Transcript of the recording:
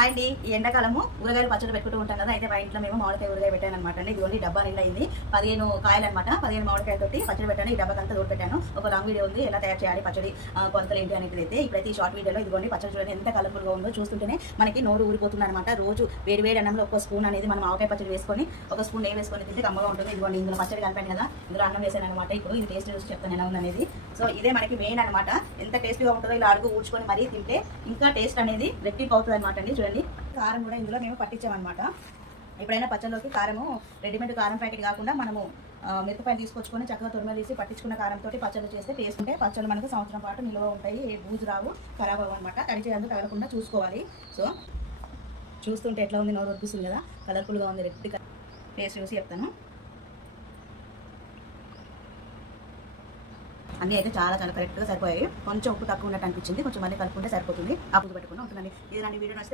Hi అండి. ఈ ఎండాకాలము ఊరగాయలు పచ్చడి పెట్టుకుంటూ ఉంటాం కదా. అయితే మా ఇంట్లో మేము మామిడికాయ ఊరగాయ పెట్టాను అనమాట అండి. ఇదిగోండి డబ్బా నిండా అయింది. 15 కాయలు అనమాట. 15 మామిడికాయలతోటి పచ్చడి పెట్టాను. ఈ డబ్బాకంతా తోడు పెట్టాను. ఒక లాంగ్ వీడియో ఉంది ఎలా తయారు చేయాలి పచ్చడి కొలతలు ఏంటి అనేది. అయితే ఇప్పుడైతే ఈ షార్ట్ వీడియోలో ఇదిగోండి పచ్చడి చూడండి ఎంత కలర్ఫుల్గా ఉందో. చూస్తుంటేనే మనకి నోరు ఊరిపోతుంది అనమాట. రోజు వేడి అన్నంలో ఒక స్పూన్ అనేది మనం ఆవకాయ పచ్చడి వేసుకొని ఒక స్పూన్ నెయ్యి వేసుకొని తింటే కమ్మగా ఉంటుంది. ఇదిగోండి ఇందులో పచ్చడి కలిపాను కదా, ఇందులో అన్నం వేసాను అనమాట. ఇప్పుడు ఇది టేస్ట్ చూసి చెప్తాను ఎలా ఉందనేది. సో ఇదే మనకి మెయిన్ అనమాట. ఎంత టేస్ట్గా ఉంటుందో ఇలా అడుగు ఊడ్చుకొని మరీ తింటే ఇంకా టేస్ట్ అనేది రెట్టింపు అవుతుంది అనమాట అండి. చూడండి కారం కూడా ఇందులో మేము పట్టించామన్నమాట. ఎప్పుడైనా పచ్చళ్ళలోకి కారము రెడీమేడ్ కారం ప్యాకెట్ కాకుండా మనము మిరపకాయలు తీసుకొచ్చుకొని చక్కగా తొడిమ తీసి పట్టించుకున్న కారంతో పచ్చళ్ళు చేస్తే టేస్ట్ ఉంటే పచ్చళ్ళు మనకు సంవత్సరం పాటు నిల్వ ఉంటాయి. ఏ బూజు రావు, ఖరాబ్ అవ్వ అనమాట. తడి చేయాలి తగలకుండా చూసుకోవాలి. సో చూస్తుంటే ఎట్లా ఉంది, నోరు వరిపిస్తుంది కదా, కలర్ఫుల్గా ఉంది. రెడ్ టేస్ట్ చూసి చెప్తాను. అన్నీ అయితే చాలా కరెక్ట్గా సరిపోయాయి. కొంచెం ఉప్పు తక్కువ ఉన్నట్టు అనిపించింది. కొంచెం మళ్ళీ కలుపుకుంటే సరిపోతుంది. ఆ పువ్వు పెట్టుకుని ఉంటుందండి. ఇది వీడియో నచ్చితే